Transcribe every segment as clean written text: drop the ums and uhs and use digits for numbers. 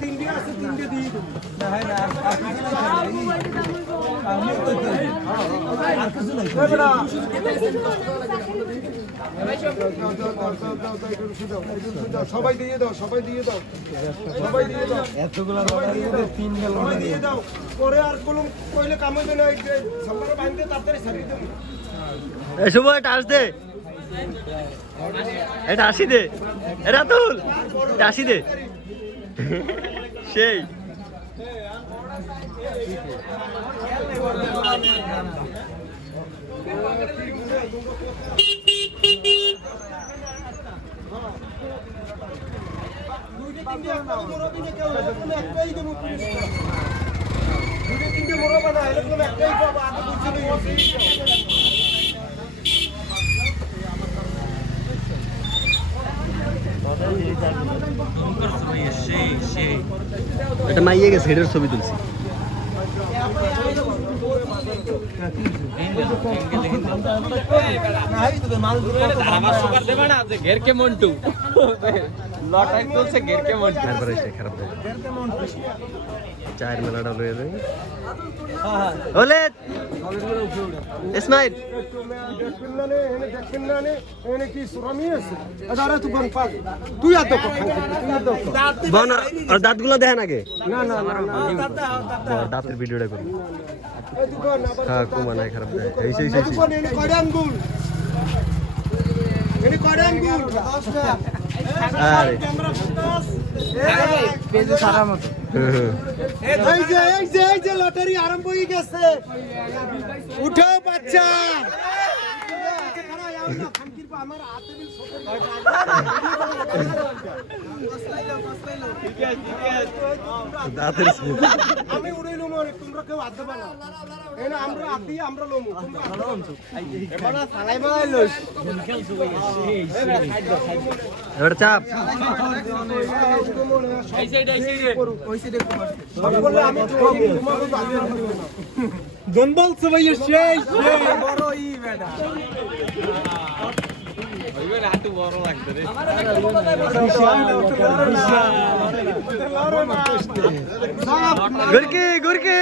তিনটে আছে, তিনটে দিয়ে দেবো। সবাই দিয়ে দাও, সবাই দিয়ে দাও, সবাই দিয়ে দাও, এতগুলা সবাই দিয়ে দাও। পরে আর কোনো কইলে কাম হইবে না, সবার ভাঙতে তাড়াতাড়ি ছাড়িয়ে দেবো। এই শুভ এটা আস দে, এটা আসি দে, রাতুল এটা আসি দে। সেই তিনটে মরবা না, এরকম একটাই পাবো, আগে বুঝতে এটা মাইয়ে গেছে, হেডের ছবি তুলছি। চায়ের মেলাটা লয়ে যাবে। ওলে ইসমাইল দাঁতগুলো দেখেন আগে, দাঁতের ভিডিওটা করি। হ্যাঁ কুমা নাই খারাপ দেয়। এই সেই সেই আরে এই যে লটারি আরম্ভ হয়ে গেছে, উঠো বাচ্চা। আমি উড়ে লোম, তোমরা কেউ হাত দেবা না, আমরা হাত দিয়ে আমরা লোমো। এবার চাপ দনবল সবাই সেই বড় ই বেটা বড় লাগছে রে। গুরকি গুরকি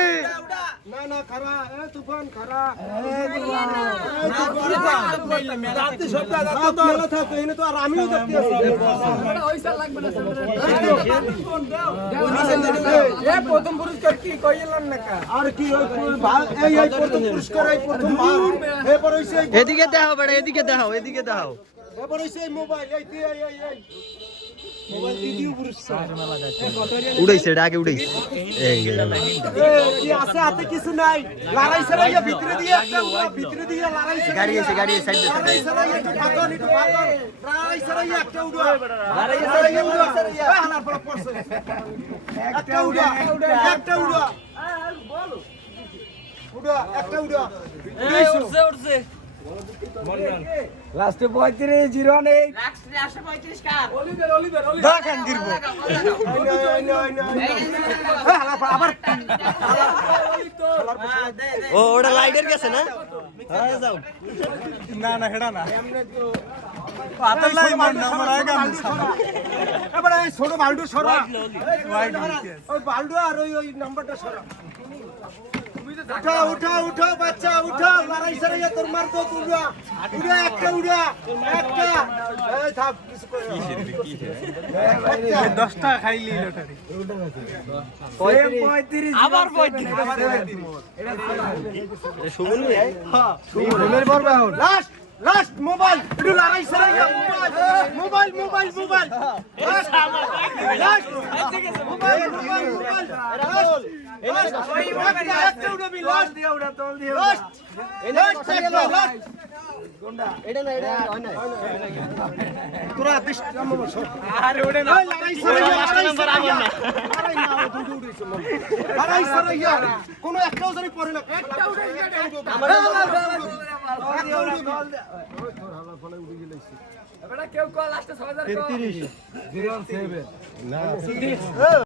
না না খারা, এ তুফান খারা, আমিও দেখতে প্রথম পুরস্কার কি কইলাম না, আর কি এই প্রথম পুরস্কার, এই প্রথম এরপর হইছে এদিকে দেখাও বেটা, এদিকে দেখাও, এদিকে দেখাও। এরপর হইছে মোবাইল, এই মোবাইল দ্বিতীয় পুরস্কার উড়াইছে, এটা আগে উড়াইছে। এই কি আছে, হাতে কিছু নাই, লড়াই সারাইয়া ভিতরে দিয়ে একটা ভিতরে দিয়ে লড়াই গাড়ি আছে, গাড়ি আছে, সাইড দে। লড়াই সারাইয়া একটু ভাগন, লড়াই সারাইয়া একটা উড়া, লড়াই সারাইয়া উড়া, হানার পর পড়ছে একটা উড়া, একটা উড়া, বলো উড়া, একটা উড়া, উড়ছে উড়ছে লাস্টে 35 জিরো নেই, লাস্টে 35 কা অলিভার দাখান দিব। আবার ও ওটা লাইটের গেছে না? হ্যাঁ যাও। না না হেডা না পাতল লাই মান নাম্বার আগে এবারে এই ছোট বালডু সরা, ওই বালডু আর ওই নাম্বারটা সরা। উঠা বাচ্চা উঠা, লড়াই সারাইয়া তোর মার তো উড়া, উড়া একটা উড়া, একটা এই থাক কিছু কই 10 টাকা খাইলি লটারি 35 আবার 35 এটা সুগুন নি? হ্যাঁ সুগুনের বরবা হল। লাস্ট মোবাইল, একটু লড়াই সারাইয়া মোবাইল লাস্ট মোবাইল একটা উড়াবি, লাস্ট দিয়া উড়া, তোল দিয়া লাস্ট এটা না, এটা হয় না। তোরা দিস নাম্বার সর, আরে ওড়ে না, লড়াই সারাইয়া কোনো একটাও জানি পড়ে না, একটা উড়ে আমার কেউ কল আসতে 6000 কল 37 না